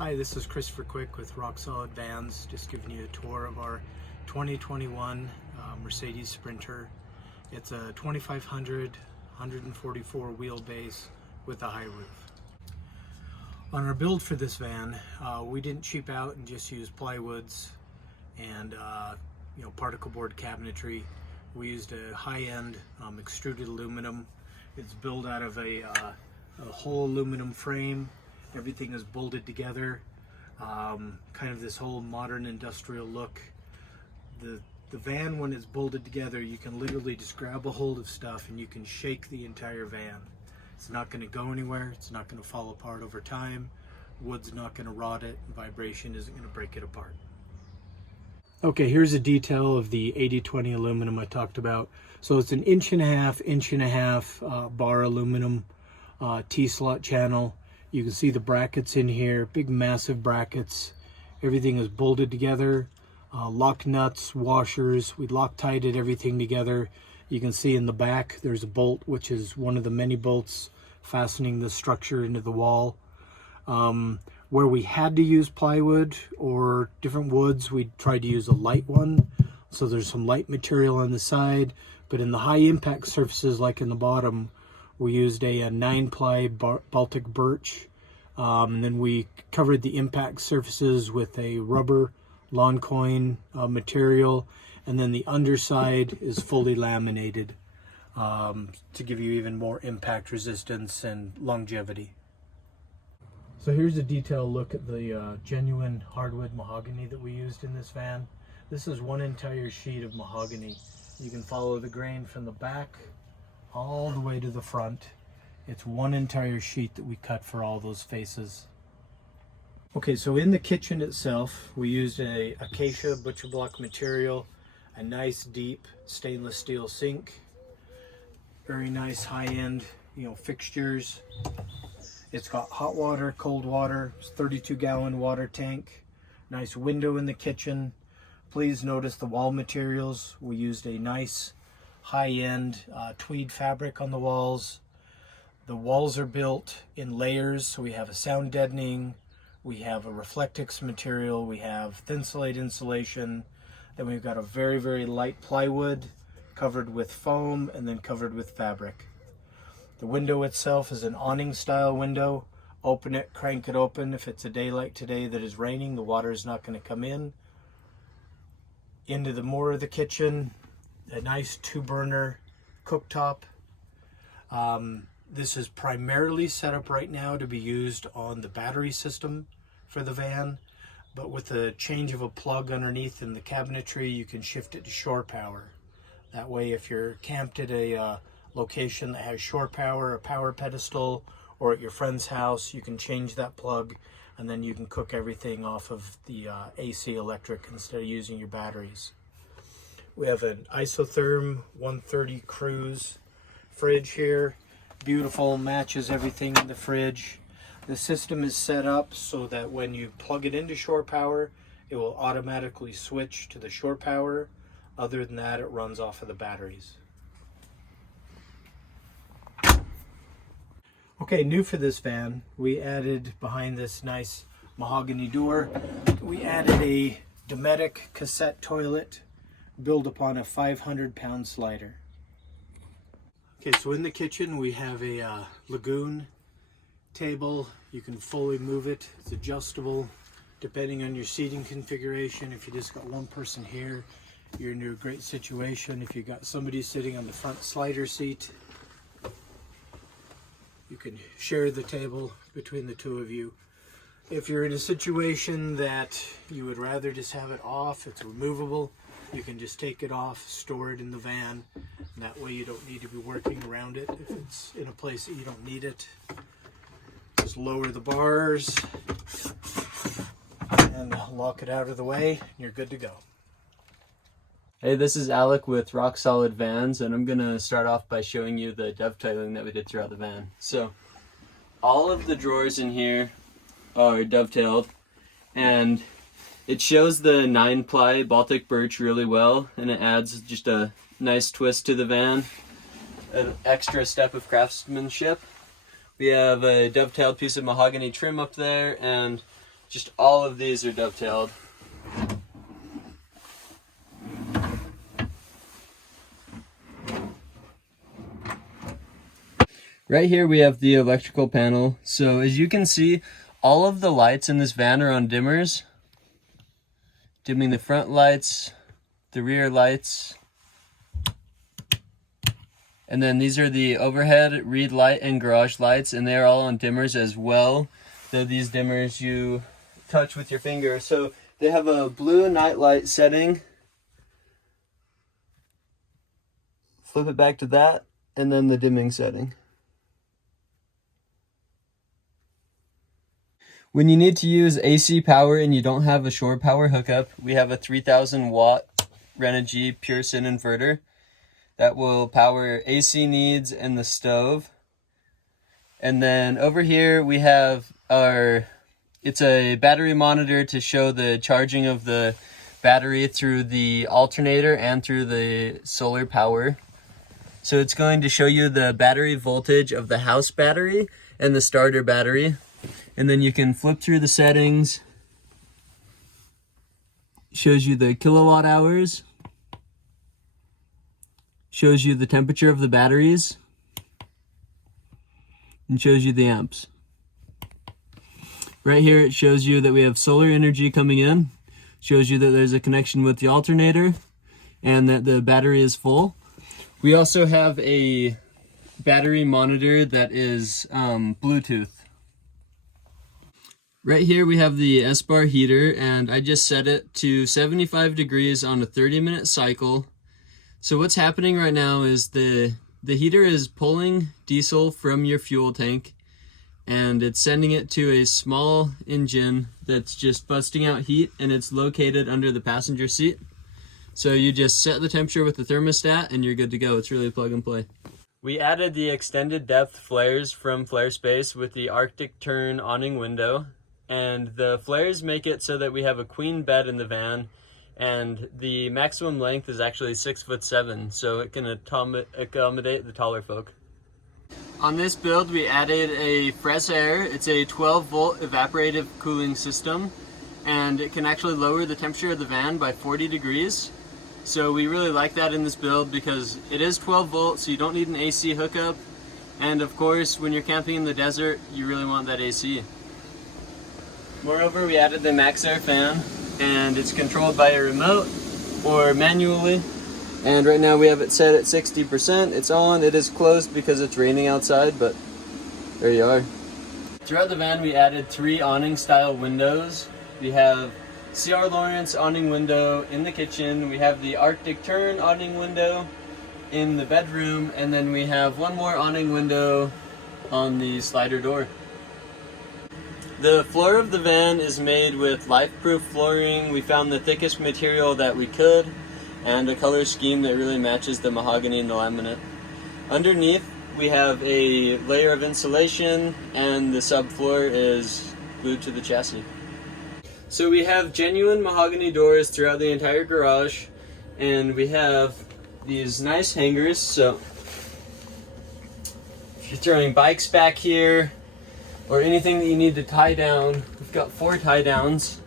Hi, this is Christopher Quick with Rock Solid Vans, just giving you a tour of our 2021 Mercedes Sprinter. It's a 2500, 144 wheelbase with a high roof. On our build for this van, we didn't cheap out and just use plywoods and particle board cabinetry. We used a high-end extruded aluminum. It's built out of a whole aluminum frame. Everything is bolted together, kind of this whole modern industrial look. The van, when it's bolted together, you can literally just grab a hold of stuff and you can shake the entire van. It's not going to go anywhere. It's not going to fall apart over time. Wood's not going to rot it. Vibration isn't going to break it apart. Okay, here's a detail of the 80/20 aluminum I talked about. So it's an inch and a half bar aluminum T-slot channel. You can see the brackets in here, big massive brackets. Everything is bolted together. Lock nuts, washers, we Loctited everything together. You can see in the back there's a bolt, which is one of the many bolts fastening the structure into the wall. Where we had to use plywood or different woods, we tried to use a light one. So there's some light material on the side, but in the high impact surfaces like in the bottom, we used a 9-ply Baltic birch, and then we covered the impact surfaces with a rubber lawn coin material, and then the underside is fully laminated to give you even more impact resistance and longevity. So here's a detailed look at the genuine hardwood mahogany that we used in this van. This is one entire sheet of mahogany. You can follow the grain from the back all the way to the front. It's one entire sheet that we cut for all those faces. Okay, so in the kitchen itself, we used a acacia butcher block material, a nice deep stainless steel sink, very nice high-end, fixtures. It's got hot water, cold water, 32-gallon water tank, nice window in the kitchen. Please notice the wall materials. We used a nice high-end tweed fabric on the walls. The walls are built in layers, so we have a sound deadening, we have a Reflectix material, we have thin slate insulation, then we've got a very, very light plywood covered with foam and then covered with fabric. The window itself is an awning style window. Open it, crank it open. If it's a day like today that is raining, the water is not going to come in. Into the more of the kitchen, a nice 2-burner cooktop. This is primarily set up right now to be used on the battery system for the van, but with the change of a plug underneath in the cabinetry, you can shift it to shore power. That way, if you're camped at a location that has shore power, a power pedestal, or at your friend's house, you can change that plug and then you can cook everything off of the AC electric instead of using your batteries. We have an isotherm 130 cruise fridge here. Beautiful, matches everything in the fridge. The system is set up so that when you plug it into shore power, it will automatically switch to the shore power. Other than that, it runs off of the batteries. Okay, new for this van, we added behind this nice mahogany door, we added a Dometic cassette toilet built upon a 500-pound slider. Okay, so in the kitchen we have a lagoon table. You can fully move it. It's adjustable depending on your seating configuration. If you just got one person here, you're in a great situation. If you got somebody sitting on the front slider seat, you can share the table between the two of you. If you're in a situation that you would rather just have it off, it's removable, you can just take it off, store it in the van, and that way you don't need to be working around it. If it's in a place that you don't need it, just lower the bars and lock it out of the way, and you're good to go. Hey, this is Alec with Rock Solid Vans, and I'm gonna start off by showing you the dovetailing that we did throughout the van. So, all of the drawers in here are dovetailed, and it shows the 9-ply Baltic birch really well, and it adds just a nice twist to the van, an extra step of craftsmanship. We have a dovetailed piece of mahogany trim up there, and just all of these are dovetailed. Right here we have the electrical panel. So as you can see, all of the lights in this van are on dimmers. Dimming the front lights, the rear lights. And then these are the overhead, reed light, and garage lights, and they are all on dimmers as well. Though these dimmers you touch with your finger. So they have a blue night light setting. Flip it back to that, and then the dimming setting. When you need to use AC power and you don't have a shore power hookup, we have a 3000 watt Renogy pure syn inverter that will power AC needs and the stove. And then over here we have it's a battery monitor to show the charging of the battery through the alternator and through the solar power. So it's going to show you the battery voltage of the house battery and the starter battery. And then you can flip through the settings. Shows you the kilowatt hours. Shows you the temperature of the batteries. And shows you the amps. Right here it shows you that we have solar energy coming in. Shows you that there's a connection with the alternator and that the battery is full. We also have a battery monitor that is Bluetooth. Right here we have the S-bar heater, and I just set it to 75 degrees on a 30-minute cycle. So what's happening right now is the heater is pulling diesel from your fuel tank, and it's sending it to a small engine that's just busting out heat, and it's located under the passenger seat. So you just set the temperature with the thermostat and you're good to go. It's really plug and play. We added the extended depth flares from FlareSpace with the Arctic Turn awning window. And the flares make it so that we have a queen bed in the van, and the maximum length is actually 6'7", so it can accommodate the taller folk. On this build we added a Fresh Air. It's a 12-volt evaporative cooling system, and it can actually lower the temperature of the van by 40 degrees. So we really like that in this build because it is 12 volts, so you don't need an AC hookup. And of course, when you're camping in the desert, you really want that AC. Moreover, we added the MaxxAir fan, and it's controlled by a remote or manually. And right now we have it set at 60%. It's on. It is closed because it's raining outside, but there you are. Throughout the van we added 3 awning style windows. We have C.R. Lawrence awning window in the kitchen. We have the Arctic Turn awning window in the bedroom, and then we have one more awning window on the slider door. The floor of the van is made with life-proof flooring. We found the thickest material that we could, and a color scheme that really matches the mahogany and the laminate. Underneath, we have a layer of insulation, and the subfloor is glued to the chassis. So we have genuine mahogany doors throughout the entire garage, and we have these nice hangers. So if you're throwing bikes back here, or anything that you need to tie down, we've got 4 tie downs.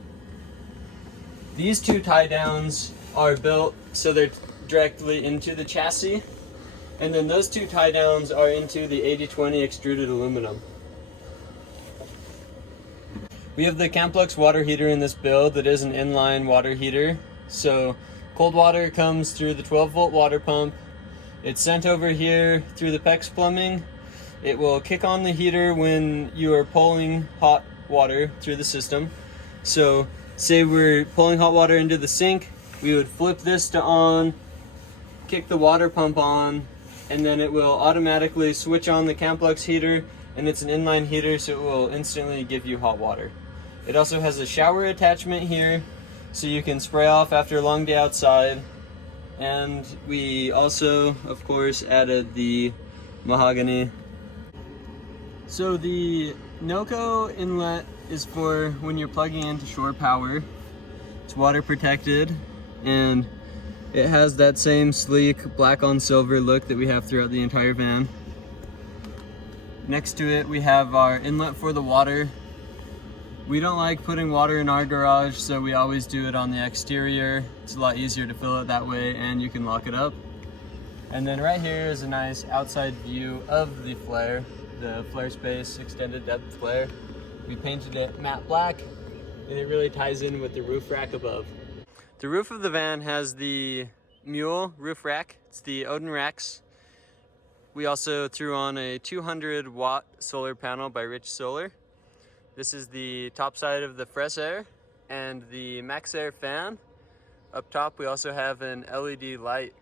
These 2 tie downs are built so they're directly into the chassis, and then those 2 tie downs are into the 80/20 extruded aluminum. We have the Camplux water heater in this build. That is an inline water heater. So cold water comes through the 12-volt water pump. It's sent over here through the PEX plumbing. It will kick on the heater when you are pulling hot water through the system. So say we're pulling hot water into the sink, we would flip this to on, kick the water pump on, and then it will automatically switch on the Camplux heater, and it's an inline heater, so it will instantly give you hot water. It also has a shower attachment here, so you can spray off after a long day outside. And we also, of course, added the mahogany. So the NOCO inlet is for when you're plugging into shore power. It's water protected, and it has that same sleek black on silver look that we have throughout the entire van. Next to it we have our inlet for the water. We don't like putting water in our garage, so we always do it on the exterior. It's a lot easier to fill it that way, and you can lock it up. And then right here is a nice outside view of the flare, the flare space extended depth flare. We painted it matte black, and it really ties in with the roof rack above. The roof of the van has the Mule roof rack. It's the Odin Rex. We also threw on a 200 watt solar panel by Rich Solar. This is the top side of the Fresh Air and the Max Air fan. Up top we also have an LED light